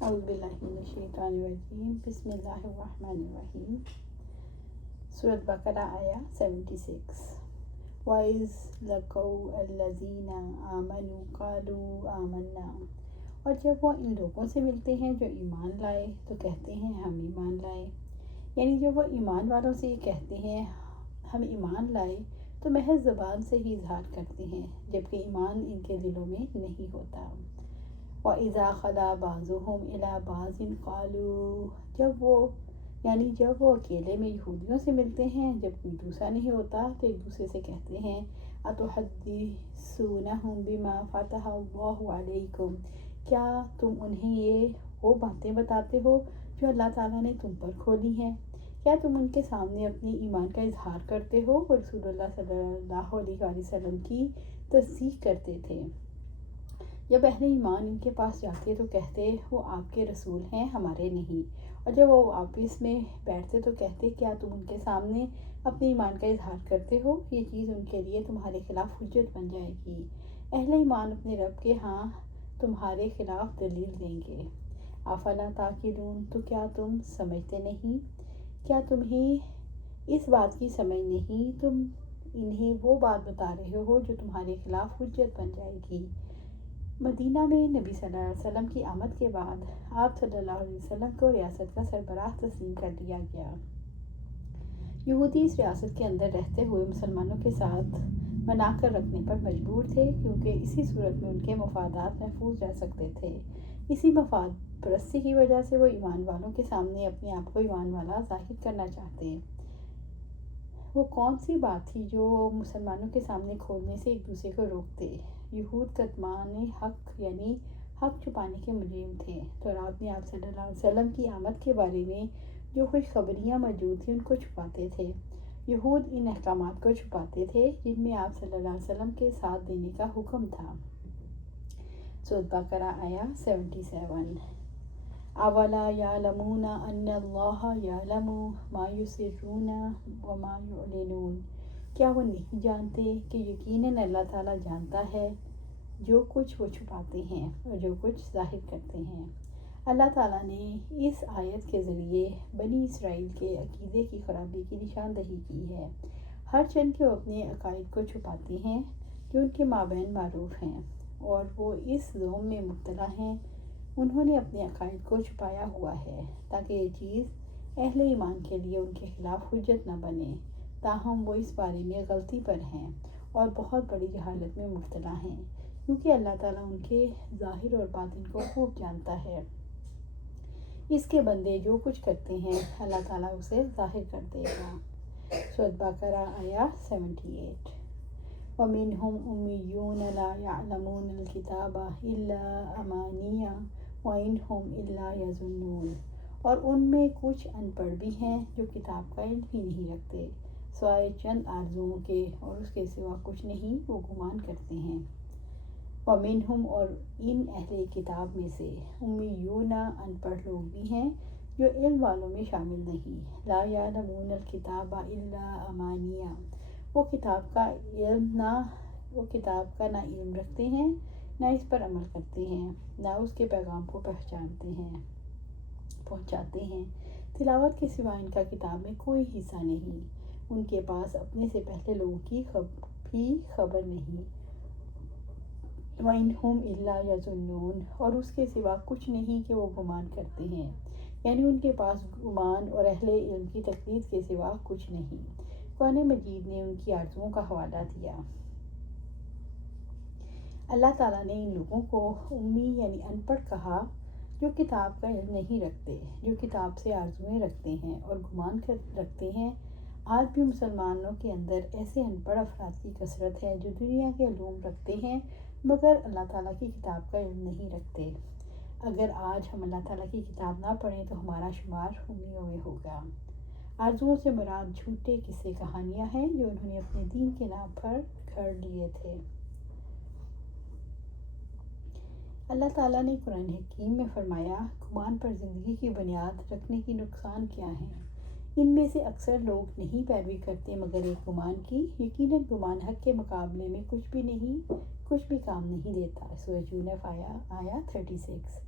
اعوذ باللہ من الشیطان الرجیم، بسم اللہ الرحمن الرحیم۔ سورۃ بقرہ آیا 76۔ وَإِذْ لَقُوا الَّذِينَ آمَنُوا قَالُوا آمَنَّا، اور جب وہ ان لوگوں سے ملتے ہیں جو ایمان لائے تو کہتے ہیں ہم ایمان لائے۔ یعنی جب وہ ایمان والوں سے یہ کہتے ہیں ہم ایمان لائے تو محض زبان سے ہی اظہار کرتے ہیں، جبکہ ایمان ان کے دلوں میں نہیں ہوتا۔ وَإِذَا خَلَا بَعْضُهُمْ إِلَىٰ بَعْضٍ قَالُوا، جب وہ اکیلے میں یہودیوں سے ملتے ہیں، جب کوئی دوسرا نہیں ہوتا تو ایک دوسرے سے کہتے ہیں أَتُحَدِّثُونَهُم بِمَا فَتَحَ اللَّهُ عَلَيْكُمْ، کیا تم انہیں وہ باتیں بتاتے ہو جو اللہ تعالیٰ نے تم پر کھولی ہیں؟ کیا تم ان کے سامنے اپنے ایمان کا اظہار کرتے ہو اور رسول اللہ صلی اللہ علیہ وسلم کی تصدیق کرتے تھے؟ جب اہل ایمان ان کے پاس جاتے تو کہتے وہ آپ کے رسول ہیں، ہمارے نہیں، اور جب وہ آپس میں بیٹھتے تو کہتے کیا تم ان کے سامنے اپنے ایمان کا اظہار کرتے ہو؟ یہ چیز ان کے لیے تمہارے خلاف حجت بن جائے گی۔ اہل ایمان اپنے رب کے ہاں تمہارے خلاف دلیل دیں گے۔ افلا تعقلون، تو کیا تم سمجھتے نہیں؟ کیا تمہیں اس بات کی سمجھ نہیں؟ تم انہیں وہ بات بتا رہے ہو جو تمہارے خلاف حجت بن جائے گی۔ مدینہ میں نبی صلی اللہ علیہ وسلم کی آمد کے بعد آپ صلی اللہ علیہ وسلم کو ریاست کا سربراہ تسلیم کر دیا گیا۔ یہودی اس ریاست کے اندر رہتے ہوئے مسلمانوں کے ساتھ مناکر رکھنے پر مجبور تھے، کیونکہ اسی صورت میں ان کے مفادات محفوظ رہ سکتے تھے۔ اسی مفاد پرستی کی وجہ سے وہ ایمان والوں کے سامنے اپنے آپ کو ایمان والا ظاہر کرنا چاہتے۔ وہ کون سی بات تھی جو مسلمانوں کے سامنے کھولنے سے ایک دوسرے کو روکتے؟ یہود کتمان حق یعنی حق چھپانے کے مجرم تھے۔ تو رات میں آپ صلی اللہ علیہ وسلم کی آمد کے بارے میں جو خوشخبریاں موجود تھیں ان کو چھپاتے تھے۔ یہود ان احکامات کو چھپاتے تھے جن میں آپ صلی اللہ علیہ وسلم کے ساتھ دینے کا حکم تھا۔ سورۃ بقرہ آیا 77۔ اولا یعلمون ان اللہ یعلم ما یسرون وما یعلنون، کیا وہ نہیں جانتے کہ یقیناً اللہ تعالیٰ جانتا ہے جو کچھ وہ چھپاتے ہیں اور جو کچھ ظاہر کرتے ہیں۔ اللہ تعالیٰ نے اس آیت کے ذریعے بنی اسرائیل کے عقیدے کی خرابی کی نشاندہی کی ہے۔ ہر چند کے وہ اپنے عقائد کو چھپاتے ہیں جو ان کے مابین معروف ہیں، اور وہ اس ظلم میں مبتلا ہیں، انہوں نے اپنے عقائد کو چھپایا ہوا ہے تاکہ یہ چیز اہل ایمان کے لیے ان کے خلاف حجت نہ بنے، تاہم وہ اس بارے میں غلطی پر ہیں اور بہت بڑی جہالت میں مبتلا ہیں، کیونکہ اللہ تعالیٰ ان کے ظاہر اور باطن کو خوب جانتا ہے۔ اس کے بندے جو کچھ کرتے ہیں اللہ تعالیٰ اسے ظاہر کر دے گا۔ سورۃ بقرہ آیا 78۔ وَمِنْهُمْ أُمِّيُّونَ لَا يَعْلَمُونَ الْكِتَابَ إِلَّا أَمَانِيَّ وَإِنْ هُمْ إِلَّا يَظُنُّونَ، اور ان میں کچھ ان پڑھ بھی ہیں جو کتاب کا علم ہی نہیں رکھتے، سوائے چند آرزوؤں کے، اور اس کے سوا کچھ نہیں، وہ گمان کرتے ہیں۔ وَمِنْهُمْ، اور ان اہل کتاب میں سے امیون ان پڑھ لوگ بھی ہیں جو علم والوں میں شامل نہیں۔ لا یعلمون الکتاب الا امانیہ، وہ کتاب کا نہ علم رکھتے ہیں، نہ اس پر عمل کرتے ہیں، نہ اس کے پیغام کو پہنچاتے ہیں۔ تلاوت کے سوا ان کا کتاب میں کوئی حصہ نہیں، ان کے پاس اپنے سے پہلے لوگوں کی بھی خبر نہیں۔ وَإِنْ هُمْ إِلَّا يَظُنُّونَ، اور اس کے سوا کچھ نہیں کہ وہ گمان کرتے ہیں، یعنی ان کے پاس گمان اور اہل علم کی تقلید کے سوا کچھ نہیں۔ قرآن مجید نے ان کی آرزوؤں کا حوالہ دیا۔ اللہ تعالیٰ نے ان لوگوں کو امی یعنی ان پڑھ کہا جو کتاب کا علم نہیں رکھتے، جو کتاب سے آرزوئیں رکھتے ہیں اور گمان رکھتے ہیں۔ آج بھی مسلمانوں کے اندر ایسے ان پڑھ افراد کی کثرت ہے جو دنیا کے علوم رکھتے ہیں مگر اللہ تعالیٰ کی کتاب کا علم نہیں رکھتے۔ اگر آج ہم اللہ تعالیٰ کی کتاب نہ پڑھیں تو ہمارا شمار امیوں میں ہوگا۔ آرزوؤں سے مراد جھوٹے قصے کہانیاں ہیں جو انہوں نے اپنے دین کے نام پر گھڑ لیے تھے۔ اللہ تعالیٰ نے قرآن حکیم میں فرمایا، گمان پر زندگی کی بنیاد رکھنے کی نقصان کیا ہیں؟ ان میں سے اکثر لوگ نہیں پیروی کرتے مگر ایک گمان کی، یقیناً گمان حق کے مقابلے میں کچھ بھی کام نہیں دیتا۔ سورۃ یونس آیا 36۔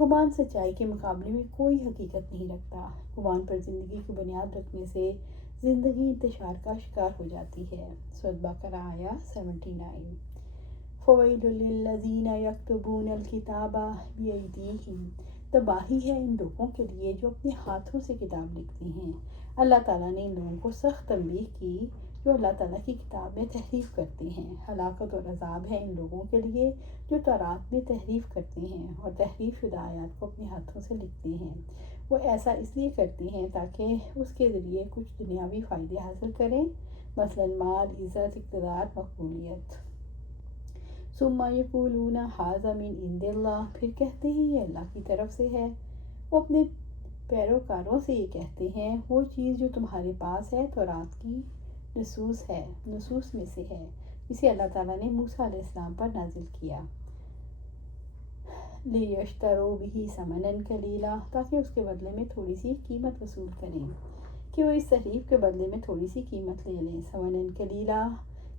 گمان سچائی کے مقابلے میں کوئی حقیقت نہیں رکھتا۔ گمان پر زندگی کی بنیاد رکھنے سے زندگی انتشار کا شکار ہو جاتی ہے۔ سورۃ بقرہ آیا 79۔ فویل للذین یکتبون الکتاب بایدیہم، تباہی ہے ان لوگوں کے لیے جو اپنے ہاتھوں سے کتاب لکھتے ہیں۔ اللہ تعالیٰ نے ان لوگوں کو سخت تنبیہ کی جو اللہ تعالیٰ کی کتاب میں تحریف کرتے ہیں۔ ہلاکت اور عذاب ہے ان لوگوں کے لیے جو تورات میں تحریف کرتے ہیں اور تحریف شدہ آیات کو اپنے ہاتھوں سے لکھتے ہیں۔ وہ ایسا اس لیے کرتے ہیں تاکہ اس کے ذریعے کچھ دنیاوی فائدے حاصل کریں، مثلاً مال، عزت، اقتدار، مقبولیت۔ ثم یقولون ھذا من عند اللہ، پھر کہتے ہیں یہ اللہ کی طرف سے ہے۔ وہ اپنے پیروکاروں سے یہ کہتے ہیں وہ چیز جو تمہارے پاس ہے تورات کی نصوص میں سے ہے جسے اللہ تعالیٰ نے موسیٰ علیہ السلام پر نازل کیا، لیشتروا بہ ثمنا قلیلا، تاکہ اس کے بدلے میں تھوڑی سی قیمت وصول کریں، کہ وہ اس تحریف کے بدلے میں تھوڑی سی قیمت لے لیں۔ ثمنا قلیلا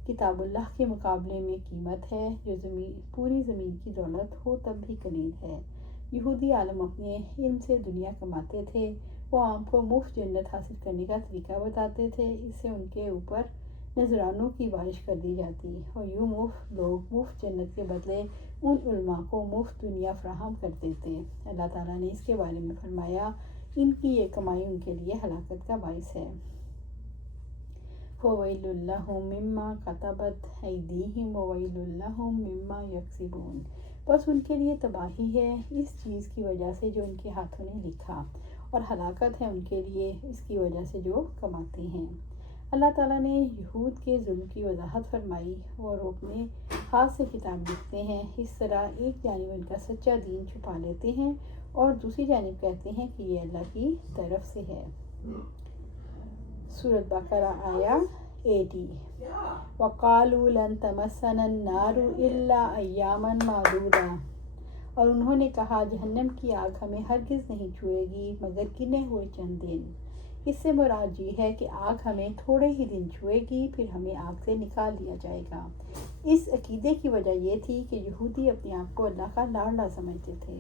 کتاب اللہ کے مقابلے میں قیمت ہے جو پوری زمین کی دولت ہو تب بھی قلیل ہے۔ یہودی عالم اپنے علم سے دنیا کماتے تھے، وہ عام کو مفت جنت حاصل کرنے کا طریقہ بتاتے تھے، اس سے ان کے اوپر نذرانوں کی بارش کر دی جاتی اور یوں لوگ مفت جنت کے بدلے ان علماء کو مفت دنیا فراہم کر دیتے۔ اللہ تعالیٰ نے اس کے بارے میں فرمایا ان کی یہ کمائی ان کے لیے ہلاکت کا باعث ہے۔ فَوَيْلٌ لَّهُم مِّمَّا كَتَبَتْ أَيْدِيهِمْ وَوَيْلٌ لَّهُم مِّمَّا يَكْسِبُونَ، بس ان کے لیے تباہی ہے اس چیز کی وجہ سے جو ان کے ہاتھوں نے لکھا، اور ہلاکت ہے ان کے لیے اس کی وجہ سے جو کماتے ہیں۔ اللہ تعالیٰ نے یہود کے ظلم کی وضاحت فرمائی اور وہ اپنے ہاتھ سے کتاب لکھتے ہیں، اس طرح ایک جانب ان کا سچا دین چھپا لیتے ہیں اور دوسری جانب کہتے ہیں کہ یہ اللہ کی طرف سے ہے۔ سورۃ بقرہ آیا 80۔ وَقَالُوا لَن تَمَسَّنَا النَّارُ إِلَّا أَيَّامًا مَّعْدُودَةً، اور انہوں نے کہا جہنم کی آگ ہمیں ہرگز نہیں چھوئے گی مگر گنے ہوئے چند دن۔ اس سے مراد یہ ہے کہ آگ ہمیں تھوڑے ہی دن چھوئے گی پھر ہمیں آگ سے نکال لیا جائے گا۔ اس عقیدے کی وجہ یہ تھی کہ یہودی اپنے آپ کو اللہ کا لاڈلا سمجھتے تھے۔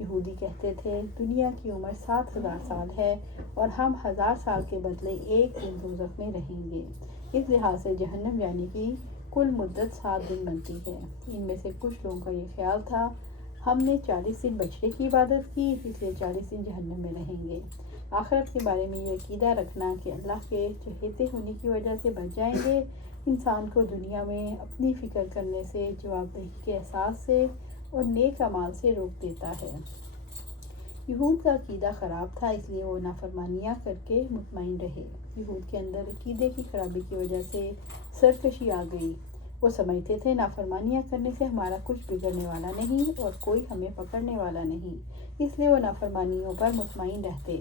یہودی کہتے تھے دنیا کی عمر 7000 سال ہے اور ہم 1000 سال کے بدلے ایک دن دوزخ میں رہیں گے، اس لحاظ سے جہنم جانے کی کل مدت 7 دن بنتی ہے۔ ان میں سے کچھ لوگوں کا یہ خیال تھا ہم نے 40 دن بچڑے کی عبادت کی اس لیے 40 دن جہنم میں رہیں گے۔ آخرت کے بارے میں یہ عقیدہ رکھنا کہ اللہ کے چہیتے ہونے کی وجہ سے بچ جائیں گے، انسان کو دنیا میں اپنی فکر کرنے سے، جواب دہی کے احساس سے اور نیک اعمال سے روک دیتا ہے۔ یہود کا عقیدہ خراب تھا اس لیے وہ نافرمانیاں کر کے مطمئن رہے۔ یہود کے اندر عقیدے کی خرابی کی وجہ سے سرکشی آ گئی۔ وہ سمجھتے تھے نافرمانیاں کرنے سے ہمارا کچھ بگڑنے والا نہیں اور کوئی ہمیں پکڑنے والا نہیں، اس لیے وہ نافرمانیوں پر مطمئن رہتے۔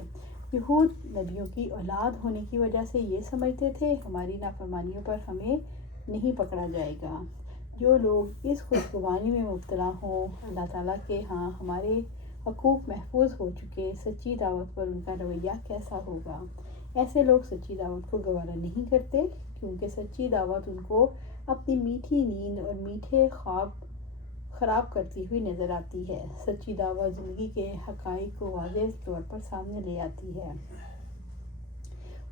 یہود نبیوں کی اولاد ہونے کی وجہ سے یہ سمجھتے تھے ہماری نافرمانیوں پر ہمیں نہیں پکڑا جائے گا۔ جو لوگ اس خوشگمانی میں مبتلا ہوں اللہ تعالیٰ کے ہاں ہمارے حقوق محفوظ ہو چکے، سچی دعوت پر ان کا رویہ کیسا ہوگا؟ ایسے لوگ سچی دعوت کو گوارا نہیں کرتے کیونکہ سچی دعوت ان کو اپنی میٹھی نیند اور میٹھے خواب خراب کرتی ہوئی نظر آتی ہے۔ سچی دعوت زندگی کے حقائق کو واضح طور پر سامنے لے آتی ہے۔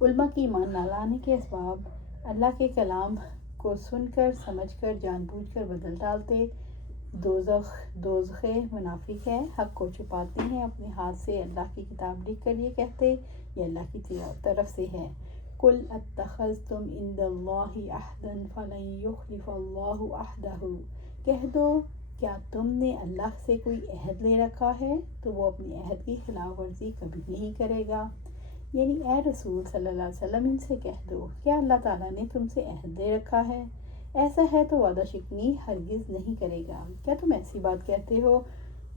علماء کی ایمان نہ لانے کے اسباب اللہ کے کلام کو سن کر سمجھ کر جان بوجھ کر بدل ڈالتے، دوزخ منافق ہے، حق کو چھپاتے ہیں، اپنے ہاتھ سے اللہ کی کتاب لکھ کر یہ کہتے یہ اللہ کی طرف سے ہے۔ قُلْ اتَّخَذْتُمْ عِندَ اللَّهِ عَهْدًا فَلَن يُخْلِفَ اللَّهُ عَهْدَهُ، کہہ دو کیا تم نے اللہ سے کوئی عہد لے رکھا ہے تو وہ اپنے عہد کی خلاف ورزی کبھی نہیں کرے گا۔ یعنی اے رسول صلی اللہ علیہ وسلم ان سے کہہ دو کیا اللہ تعالیٰ نے تم سے عہد لے رکھا ہے؟ ایسا ہے تو وعدہ شکنی ہرگز نہیں کرے گا۔ کیا تم ایسی بات کہتے ہو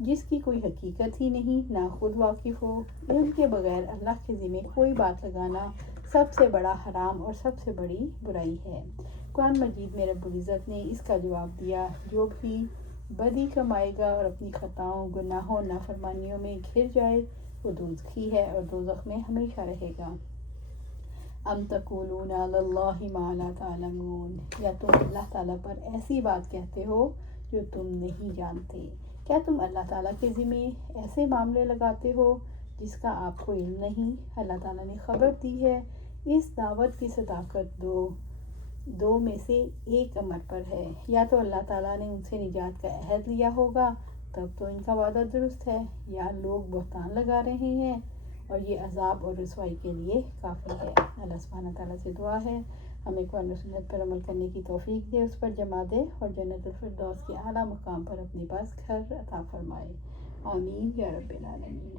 جس کی کوئی حقیقت ہی نہیں، نہ خود واقف ہو؟ علم کے بغیر اللہ کے ذمے کوئی بات لگانا سب سے بڑا حرام اور سب سے بڑی برائی ہے۔ قرآن مجید میں رب العزت نے اس کا جواب دیا جو بھی بدی کمائے گا اور اپنی خطاؤں، گناہوں، نافرمانیوں میں گھر جائے وہ دوزخی ہے اور دوزخ میں ہمیشہ رہے گا۔ ام تقولون علی اللہ ما لا تعلمون، یا تم اللہ تعالیٰ پر ایسی بات کہتے ہو جو تم نہیں جانتے۔ کیا تم اللہ تعالیٰ کے ذمے ایسے معاملے لگاتے ہو جس کا آپ کو علم نہیں؟ اللہ تعالیٰ نے خبر دی ہے، اس دعوت کی صداقت دو میں سے ایک امر پر ہے، یا تو اللہ تعالیٰ نے ان سے نجات کا عہد لیا ہوگا تب تو ان کا وعدہ درست ہے، یا لوگ بہتان لگا رہے ہیں اور یہ عذاب اور رسوائی کے لیے کافی ہے۔ اللہ سبحانہ تعالیٰ سے دعا ہے ہمیں قرآن و سنت پر عمل کرنے کی توفیق دے، اس پر جمع دے اور جنت الفردوس کے اعلیٰ مقام پر اپنے پاس گھر عطا فرمائے۔ آمین یا رب العالمین۔